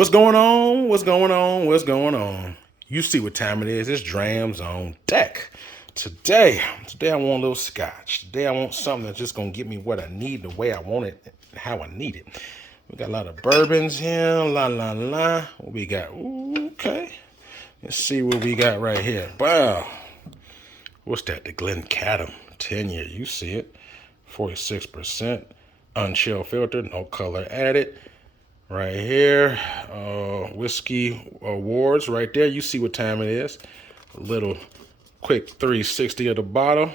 What's going on? What's going on? What's going on? You see what time it is. It's Drams on deck. Today I want a little scotch. Today I want something that's just going to give me what I need, the way I want it, and how I need it. We got a lot of bourbons here. La, la, la. What we got? Ooh, okay. Let's see what we got right here. Wow. What's that? The Glencadam 10-year. You see it. 46%. Unchill filter. No color added. Right here, whiskey awards right there. You see what time it is. A little quick 360 of the bottle.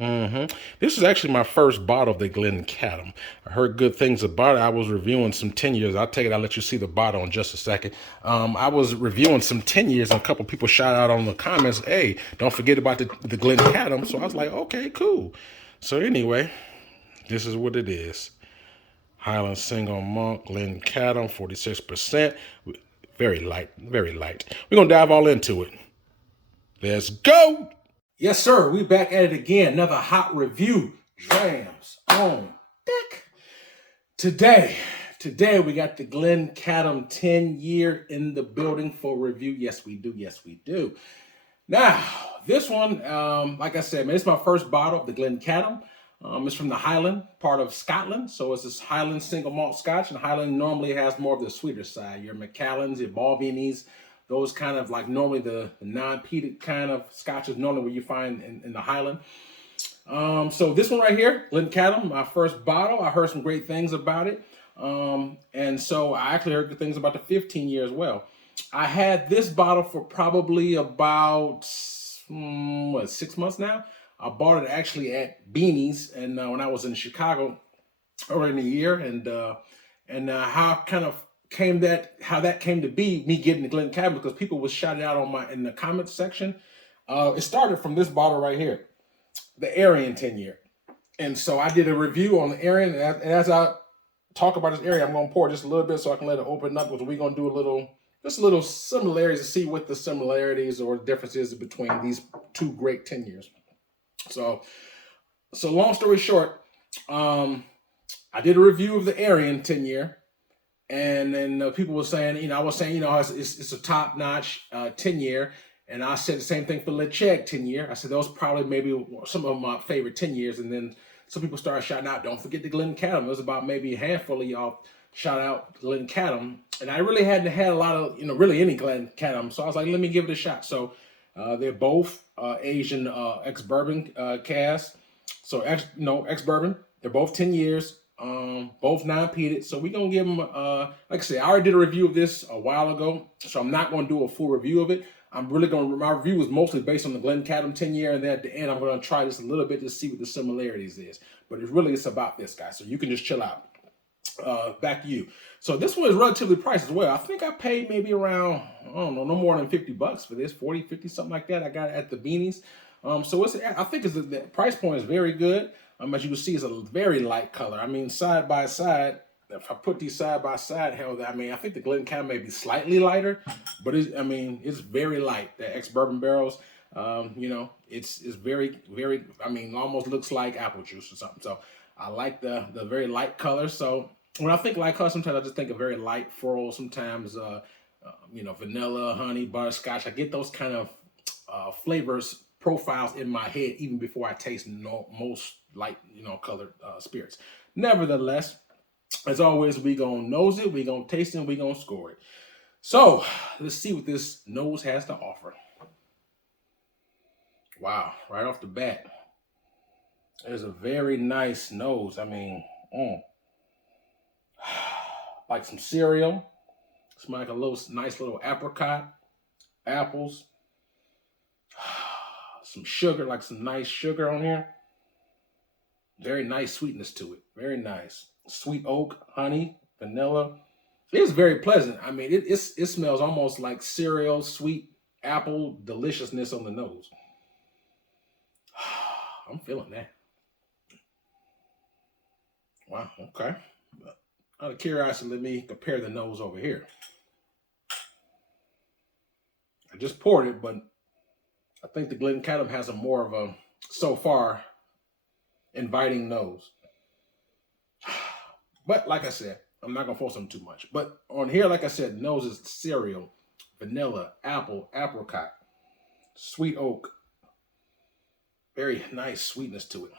This is actually my first bottle of the Glencadam. I heard good things about it. I was reviewing some 10 years. I'll take it. I'll let you see the bottle in just a second. I was reviewing some 10 years, and a couple people shout out on the comments, hey, don't forget about the Glencadam. So I was like, okay, cool. So anyway, this is what it is. Highland Single Malt, Glencadam, 46%. Very light, very light. We're going to dive all into it. Let's go. Yes, sir. We back at it again. Another hot review. Drams on deck. Today we got the Glencadam 10-year in the building for review. Yes, we do. Yes, we do. Now, this one, like I said, man, it's my first bottle of the Glencadam. It's from the Highland part of Scotland. So it's this Highland single malt scotch, and Highland normally has more of the sweeter side. Your Macallans, your Balvinis, those kind of like normally the non-peated kind of scotches normally what you find in the Highland. So this one right here, Glencadam, my first bottle. I heard some great things about it. And so I actually heard good things about the 15-year as well. I had this bottle for probably about 6 months now. I bought it actually at Beanie's, and when I was in Chicago earlier in the year, and how that came to be me getting the Glencadam, because people was shouting out in the comments section. It started from this bottle right here, the Aryan 10-year, and so I did a review on the Aryan, and as I talk about this Aryan, I'm gonna pour just a little bit so I can let it open up, because we're gonna do just a little similarities to see what the similarities or differences between these two great 10 years. So long story short, I did a review of the Aryan 10-year, and then people were saying, I was saying, it's a top-notch 10-year, and I said the same thing for Lecheg 10-year. I said those probably maybe some of my favorite 10 years, and then some people started shouting out, don't forget the Glencadam. It was about maybe a handful of y'all shout out Glencadam, and I really hadn't had a lot of, really any Glencadam, so I was like, let me give it a shot. So they're both Asian ex-bourbon cast. So ex-bourbon. They're both 10 years, both non-peated. So we're going to give them, like I said, I already did a review of this a while ago, so I'm not going to do a full review of it. My review is mostly based on the Glencadam 10-year, and then at the end, I'm going to try this a little bit to see what the similarities is. But it's about this, guys, so you can just chill out. Back to you. So this one is relatively priced as well. I think I paid maybe around, I don't know, no more than $50 for this, 40, 50, something like that. I got it at the Beanies. So I think the price point is very good. As you can see, it's a very light color. I mean, side by side, if I put these side by side, I think the Glencadam may be slightly lighter, but it's very light. The ex-bourbon barrels, it's very, very, almost looks like apple juice or something. So I like the very light color. So when I think light color, sometimes I just think of very light floral. Sometimes, vanilla, honey, butterscotch. I get those kind of flavors profiles in my head even before I taste most light, colored spirits. Nevertheless, as always, we gonna nose it, we gonna taste it, and we gonna score it. So let's see what this nose has to offer. Wow! Right off the bat, there's a very nice nose. Like some cereal. Smell like a nice little apricot, apples, some sugar, like some nice sugar on here. Very nice sweetness to it. Very nice. Sweet oak, honey, vanilla. It's very pleasant. It smells almost like cereal, sweet apple deliciousness on the nose. I'm feeling that. Wow, okay. Out of curiosity, let me compare the nose over here. I just poured it, but I think the Glencadam has a more of a, so far, inviting nose. But like I said, I'm not gonna force them too much. But on here, like I said, the nose is cereal, vanilla, apple, apricot, sweet oak. Very nice sweetness to it.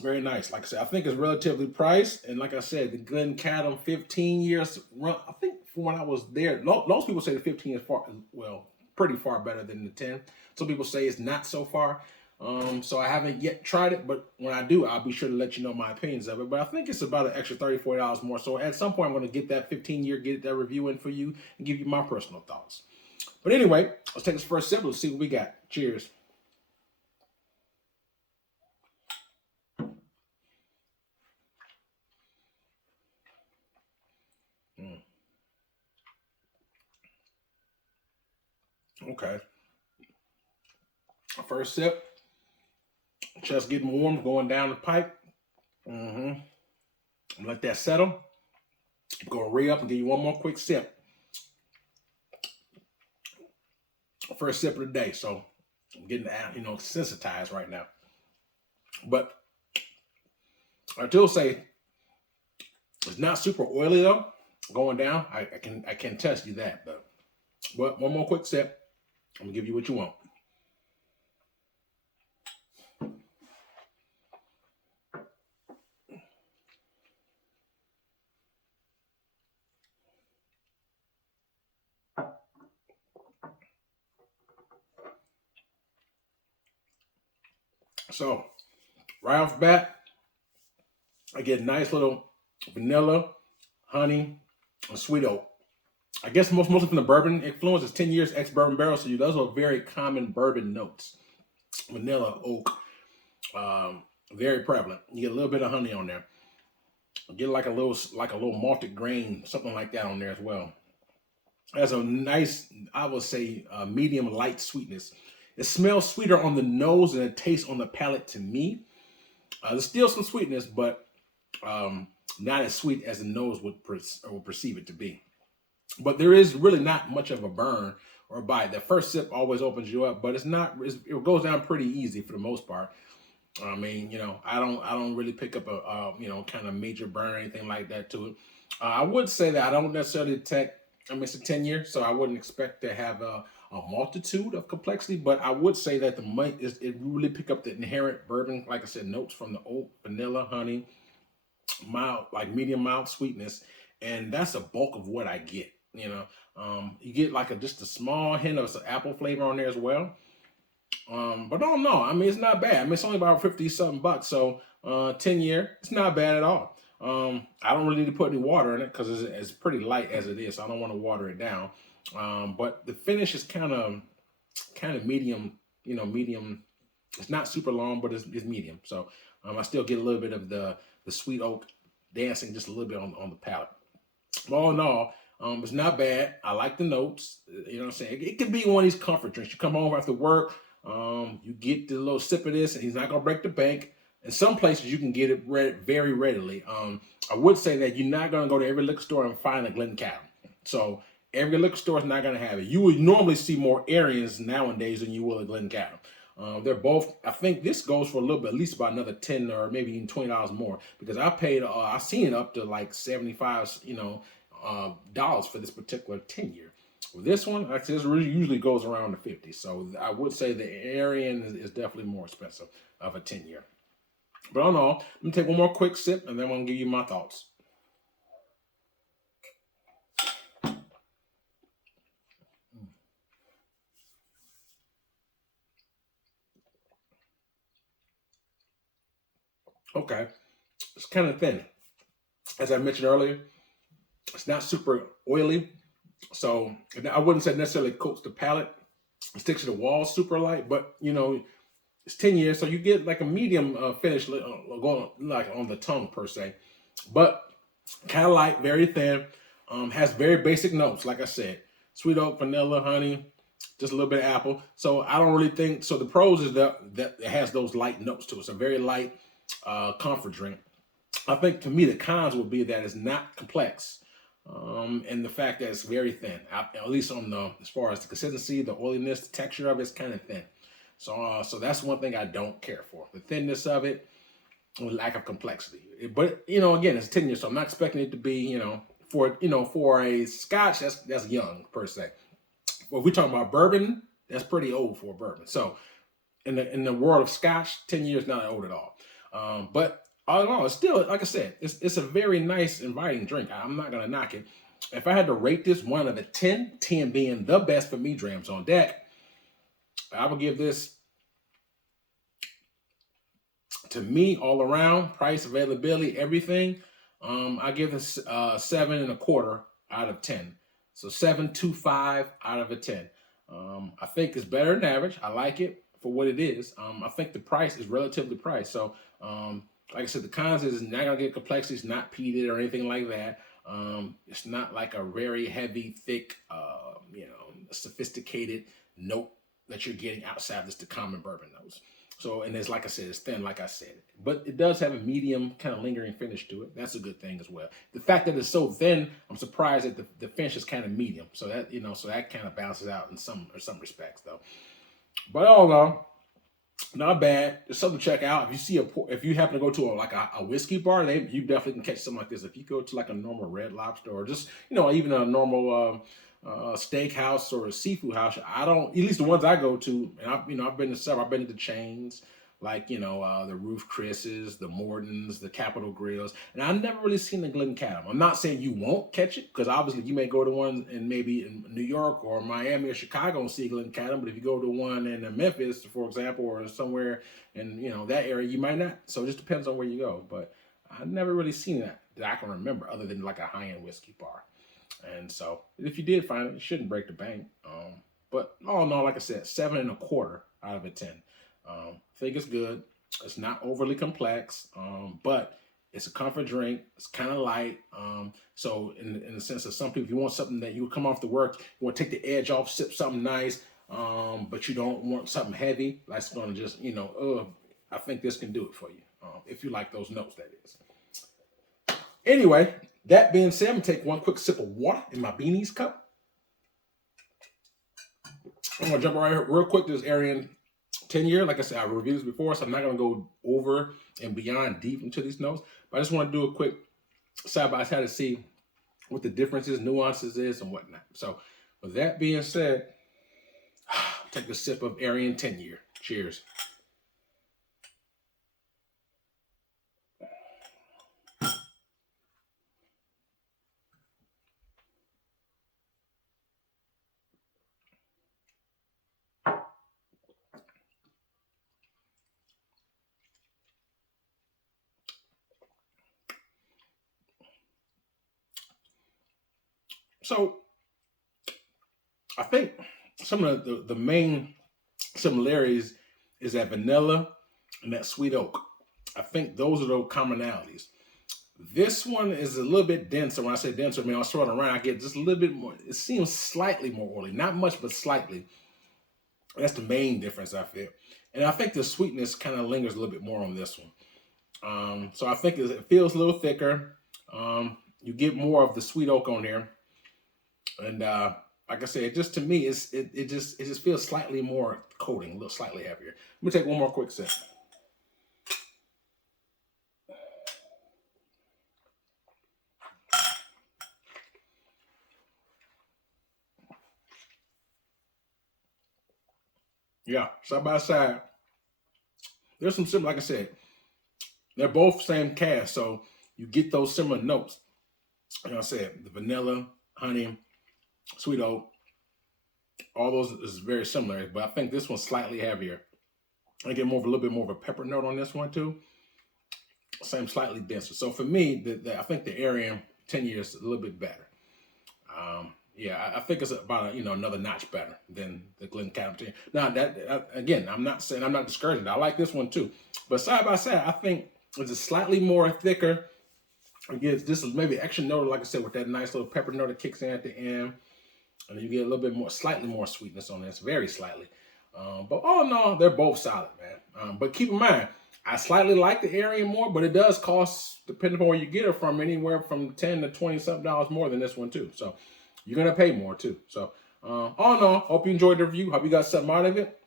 Very nice. Like I said, I think it's relatively priced. And like I said, the Glencadam 15 years run, I think from when I was there, most people say the 15 is far, well, pretty far better than the 10. Some people say it's not so far. So I haven't yet tried it, but when I do, I'll be sure to let you know my opinions of it. But I think it's about an extra $30, $40 more. So at some point, I'm going to get that 15-year, get that review in for you and give you my personal thoughts. But anyway, let's take this first sip. Let's see what we got. Cheers. Okay. First sip. Just getting warm, going down the pipe. Let that settle. Go re up and give you one more quick sip. First sip of the day, so I'm getting sensitized right now. But I still say it's not super oily though. Going down, I can test you that. But one more quick sip. I'm gonna give you what you want. So, right off the bat, I get a nice little vanilla, honey, and sweet oak. I guess mostly from the bourbon influence. It's 10 years ex-bourbon barrel, so those are very common bourbon notes. Vanilla, oak, very prevalent. You get a little bit of honey on there. You get like a little malted grain, something like that on there as well. It has a nice, I would say, medium light sweetness. It smells sweeter on the nose than it tastes on the palate to me. There's still some sweetness, but not as sweet as the nose would perceive it to be. But there is really not much of a burn or a bite. That first sip always opens you up, but it goes down pretty easy for the most part. I mean, I don't really pick up a kind of major burn or anything like that to it. I would say that I don't necessarily detect. I mean, it's a 10-year, so I wouldn't expect to have a multitude of complexity, but I would say that it really pick up the inherent bourbon, like I said, notes from the oak, vanilla, honey, mild, like medium mild sweetness, and that's the bulk of what I get. You get like just a small hint of some apple flavor on there as well. But don't know. I mean, it's not bad. I mean, it's only about 50 something bucks, so 10-year, it's not bad at all. I don't really need to put any water in it because it's pretty light as it is, so I don't want to water it down. But the finish is kind of medium, medium. It's not super long, but it's medium. So I still get a little bit of the sweet oak dancing just a little bit on the palate. All in all, it's not bad. I like the notes. You know what I'm saying? It could be one of these comfort drinks. You come home after work, you get the little sip of this, and he's not gonna break the bank. In some places, you can get it very readily. I would say that you're not gonna go to every liquor store and find a Glencadam. So every liquor store is not gonna have it. You would normally see more Arians nowadays than you will a Glencadam. They're both. I think this goes for a little bit, at least about another $10 or maybe even $20 more, because I paid. I've seen it up to like $75, dollars for this particular 10-year. With this one, like this usually goes around the 50. So I would say the Arian is definitely more expensive of a 10-year. But all in all, let me take one more quick sip, and then I'm gonna give you my thoughts. Okay, it's kind of thin, as I mentioned earlier. It's not super oily, so I wouldn't say necessarily coats the palate. It sticks to the wall super light, but it's 10 years, so you get like a medium finish going like on the tongue per se, but kind of light, very thin. Has very basic notes, like I said, sweet oak, vanilla, honey, just a little bit of apple. So I don't really think so. The pros is that it has those light notes to it. It's a very light comfort drink. I think to me the cons would be that it's not complex. And the fact that it's very thin, at least as far as the consistency, the oiliness, the texture of it's kind of thin. So that's one thing I don't care for. The thinness of it, lack of complexity. But again, it's 10 years, so I'm not expecting it to be, for a Scotch that's young per se. Well, if we're talking about bourbon, that's pretty old for a bourbon. So in the world of Scotch, 10 years not old at all. But all in all, it's still, like I said, it's a very nice, inviting drink. I'm not gonna knock it. If I had to rate this 1 out of 10, 10 being the best for me, Drams on deck, I would give this, to me, all around, price, availability, everything, I give this 7.25 out of 10. So 7.25 out of a 10. I think it's better than average. I like it for what it is. I think the price is relatively priced. So, like I said, the cons is not gonna get complexity. It's not peated or anything like that. It's not like a very heavy, thick, sophisticated note that you're getting outside just the common bourbon notes. So, and it's, like I said, it's thin, like I said, but it does have a medium kind of lingering finish to it. That's a good thing as well. The fact that it's so thin, I'm surprised that the finish is kind of medium. So that, so that kind of balances out in some respects though. But all in all, not bad. It's something to check out. If you happen to go to a whiskey bar, you definitely can catch something like this. If you go to like a normal Red Lobster or just even a normal steakhouse or a seafood house, at least the ones I go to, and I've been to several. I've been to the chains like the Roof Chris's, the Morton's, the Capitol Grills, and I've never really seen the Glencadam. I'm not saying you won't catch it, because obviously you may go to one maybe in New York or Miami or Chicago and see Glencadam, but if you go to one in Memphis, for example, or somewhere in that area, you might not. So it just depends on where you go. But I've never really seen that I can remember, other than like a high-end whiskey bar. And so if you did find it, it shouldn't break the bank. But all in all, like I said, 7.25 out of a 10. I think it's good. It's not overly complex, but it's a comfort drink. It's kind of light. So in the sense of some people, if you want something that you come off the work, you want to take the edge off, sip something nice, but you don't want something heavy, that's going to just, I think this can do it for you. If you like those notes, that is. Anyway, that being said, I'm going to take one quick sip of water in my Beanies cup. I'm going to jump right here real quick to this Arian 10-year. Like I said, I reviewed this before, so I'm not going to go over and beyond deep into these notes. But I just want to do a quick side-by-side to see what the differences, nuances is, and whatnot. So with that being said, take a sip of Arian 10-year. Cheers. So I think some of the main similarities is that vanilla and that sweet oak. I think those are those commonalities. This one is a little bit denser. When I say denser, I mean, I'll throw it around, I get just a little bit more. It seems slightly more oily. Not much, but slightly. That's the main difference, I feel. And I think the sweetness kind of lingers a little bit more on this one. So I think it feels a little thicker. You get more of the sweet oak on there. And like I said, just to me, it just feels slightly more coating, a little slightly heavier. Let me take one more quick sip. Yeah, side by side. There's some similar, like I said, they're both same cast, so you get those similar notes. Like I said, the vanilla, honey, sweet oak, all those is very similar, but I think this one's slightly heavier. I get a little bit more of a pepper note on this one too. Same, slightly denser. So for me, I think the Arian 10-year is a little bit better. Yeah, I think it's about another notch better than the Glencadam 10. Now again, I'm not discouraging it. I like this one too, but side by side, I think it's a slightly more thicker. Again, this is maybe extra note, like I said, with that nice little pepper note that kicks in at the end, and you get a little bit more, slightly more sweetness on this, very slightly. But all in all, they're both solid, man. But keep in mind, I slightly like the Arian more, but it does cost, depending on where you get it from, anywhere from $10 to $20 something more than this one too. So you're gonna pay more too. So all in all, hope you enjoyed the review. Hope you got something out of it.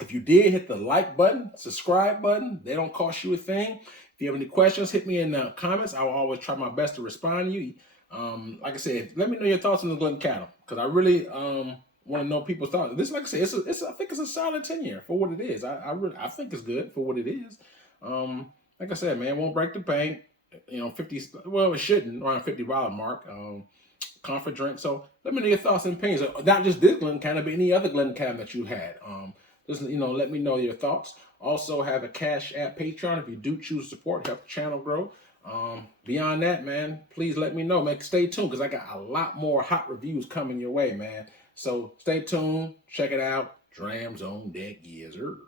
If you did, hit the like button, subscribe button. They don't cost you a thing. you have any questions, hit me in the comments. I will always try my best to respond to you. Like I said, let me know your thoughts on the Glencadam, because I really want to know people's thoughts. This, like I said, I think it's a solid 10-year for what it is. I think it's good for what it is. Like I said, man, it won't break the bank. 50. Well, it shouldn't, around $50 mark. Comfort drink. So let me know your thoughts and opinions. Not just this Glencadam, but any other Glencadam that you had. Just let me know your thoughts. Also have a Cash App Patreon if you do choose to support, help the channel grow. Beyond that, man, please let me know, man. Stay tuned, because I got a lot more hot reviews coming your way, man. So stay tuned, check it out. Drams on deck, yes sir.